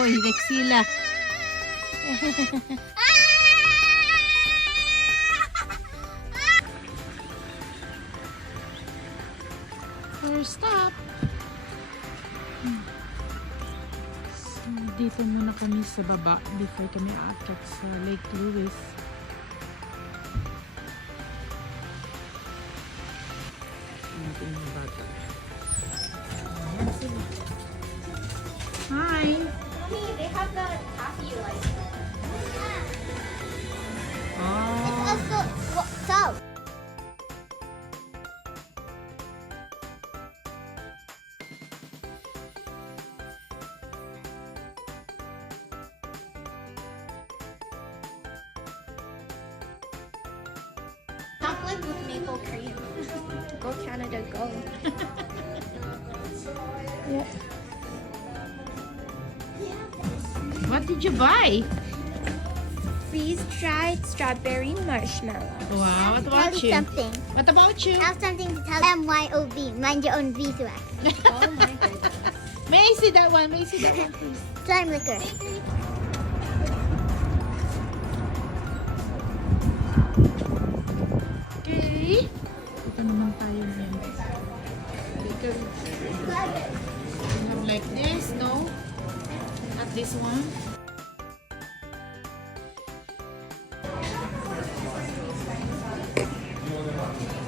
Hoy, Rexila. First stop. So, dito muna kami sa baba before kami aakyat sa Lake Louise. Ating mga bata. Ayan sila. Hi! Mommy, they have the coffee like. Oh. Also, so. Chocolate with maple cream. Go Canada, go. Yeah. What did you buy? Freeze-dried strawberry marshmallow. Wow, what about Tell you? you something. What about you? I have something to tell MYOB. Mind your own beeswax. Oh my goodness. May I see that one? May I see that one, please? Slime liquor. Okay. Ito naman tayo ngayon. Because we have like this, no? Not this one.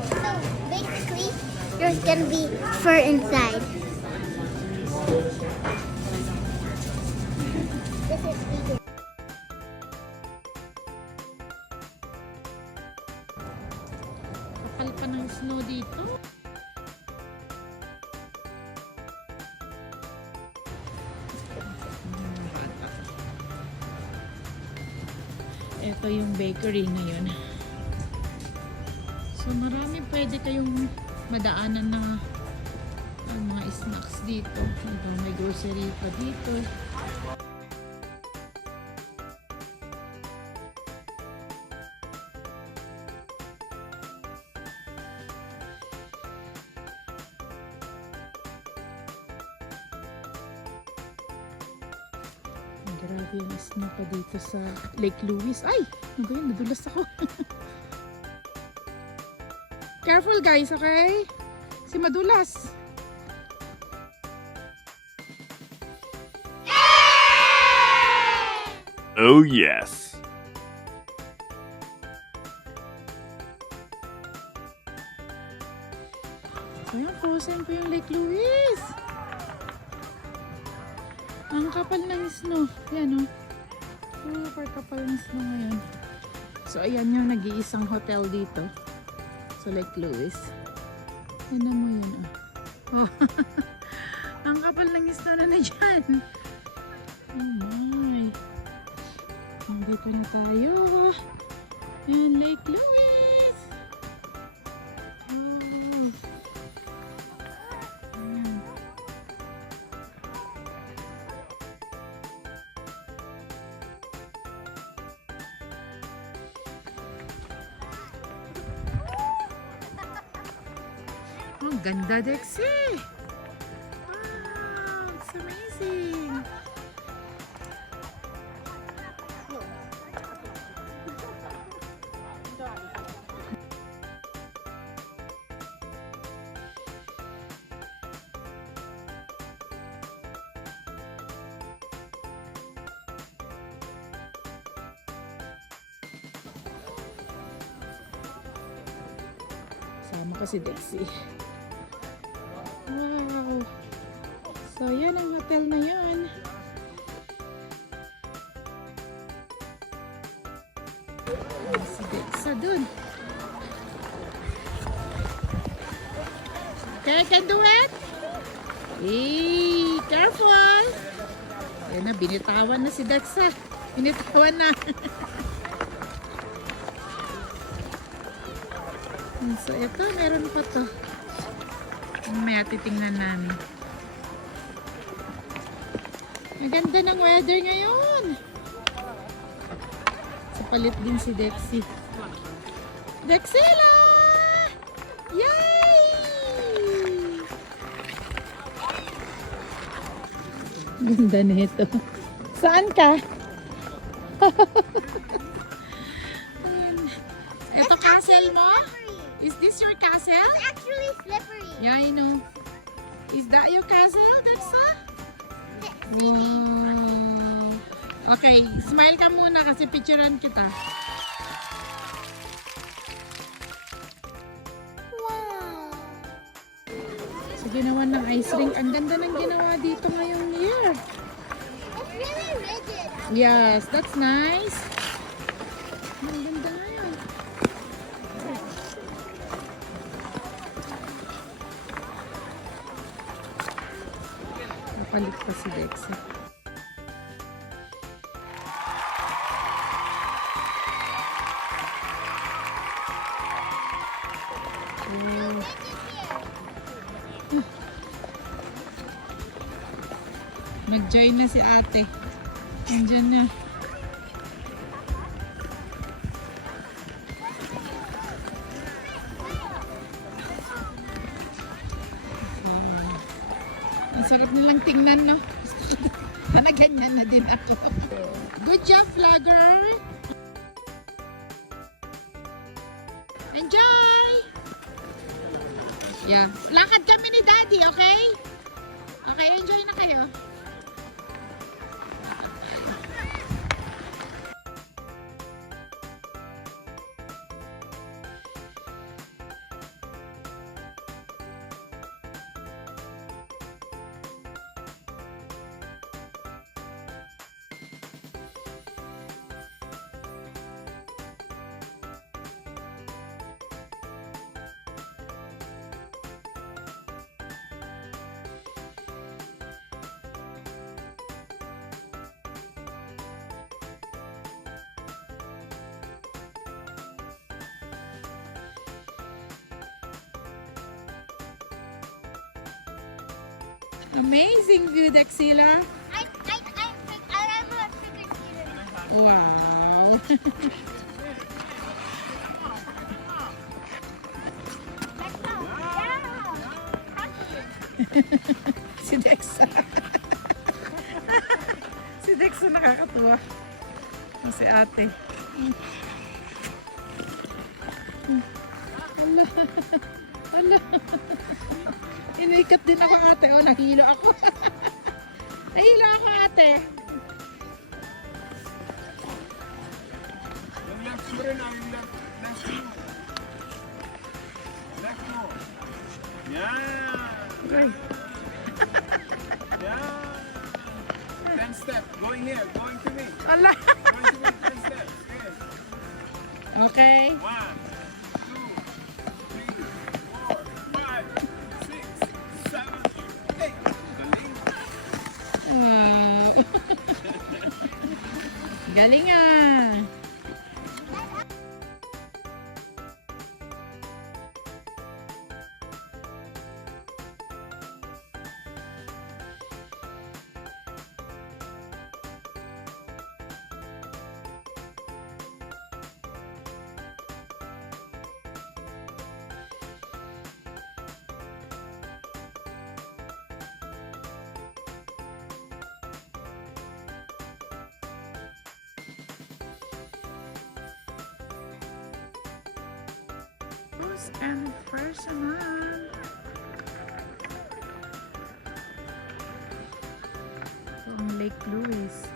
So basically, there's gonna be fur inside. This is vegan. Kapal pa ng snow dito. Bata. Ito yung bakery na yun. So marami pwede kayong madaanan na mga snacks dito. Ito, may grocery pa dito. Grabe yung snow pa dito sa Lake Louise. Ay! Ano ba yun? Nadulas ako. Careful guys, okay? Si madulas. Oh yes. Ayan, frozen po yung Lake Louise. Ang kapal ng snow. Ayan o. Super kapal ng snow ngayon. So ayan yung nag-iisang hotel dito sa Lake Louise. Yan mo yun. Oh. Ang kapal ng snow na dyan. Oh my. Nandito na tayo. Ayan, Lake Louise. Oh. Ayan. Ang ganda, Dexy! Wow! It's amazing! Sama ko si Dexy. Wow! So, yan ang hotel na yun. Si Dexa dun. Okay, I can do it? Hey, careful! Yan na, binitawan na si Dexa. Binitawan na. So, ito, meron pa to. May titingnan namin. Maganda ng weather ngayon. Sa palit din si Dexy. Dexila! Yay! Ganda nito. Saan ka? Ayan. Ito castle mo? Is this your castle? It's actually slippery. Yeah, I know. Is that your castle, Darsa? See me. Wow. Okay, smile ka muna kasi picturean kita. Wow. So, ginawa ng ice rink. Ang ganda ng ginawa dito ngayong year. It's really rigid. Yes, that's nice. Ang ganda nga yun. Napalit pa si Dexy. Oh. Nag-join na si ate. Nandyan na. Ang sarap nilang tingnan, no? Ganyan na din ako. Good job, vlogger! Enjoy! Yeah. Lakad kami ni Daddy, okay? Okay, enjoy na kayo. Amazing view, Dexila. I'm a figure skater. Wow. Si Dexa. Si Dexa nakakatuwa. Si ate. Ala. Ala. Inikat din ako ate. Oh, nahilo ako. Nahilo ako ate. Yeah. Ay. Yeah. 10 steps. Going here. Going to me. Ala. Going to me. 10 steps. Yes. Okay. 1, 2, 3, 4, 5, 6, 7, 8. Wow. Galing ah. And personal. From Lake Louise.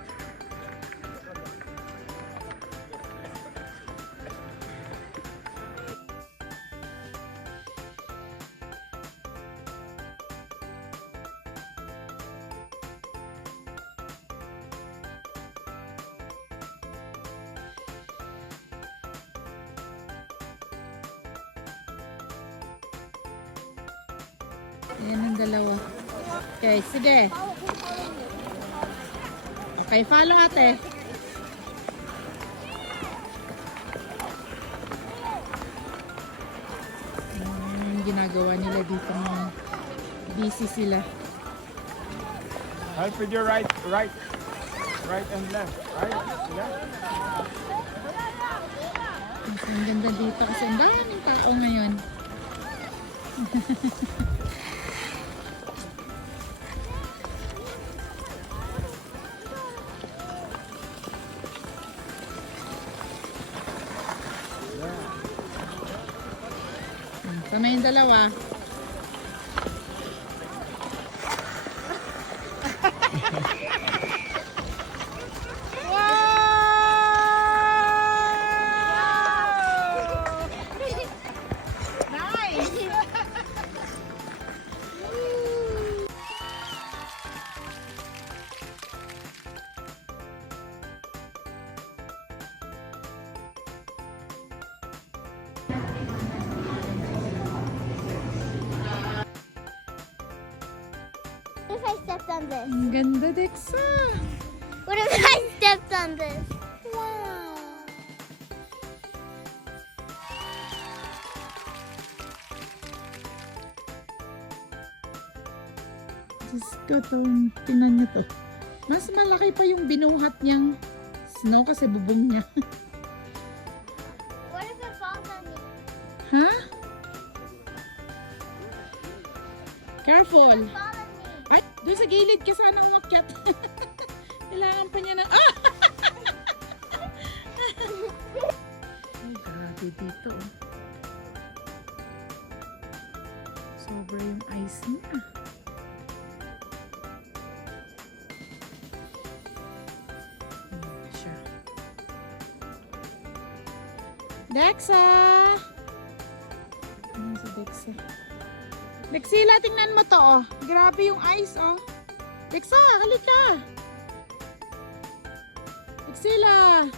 Ayan ang dalawa. Okay, sige. Okay, follow ate. Yung ginagawa nila dito mga busy sila. Help with your right and left. Right, left. Mas ang ganda dito kasi ang daming tao ngayon. Kamay yung dalawa. What if I stepped on this? Ang ganda, Dexa. What if I stepped on this? Wow. Diyos ko, tingnan niyo to. Mas malaki pa yung binuhat niyang snow kasi bubong niya. What if it falls on me? Ha? Careful. Fall on me. Ay, doon sa gilid ka sana umakyat. Kailangan pa niya ng... Ah! Oh, grabe dito. Oh. Sobra yung ice niya. Ayan siya. Dexa! Ayan si Dexa. Dexila, tingnan mo to, oh. Grabe yung ice, oh. Dexa, halika. Dexila.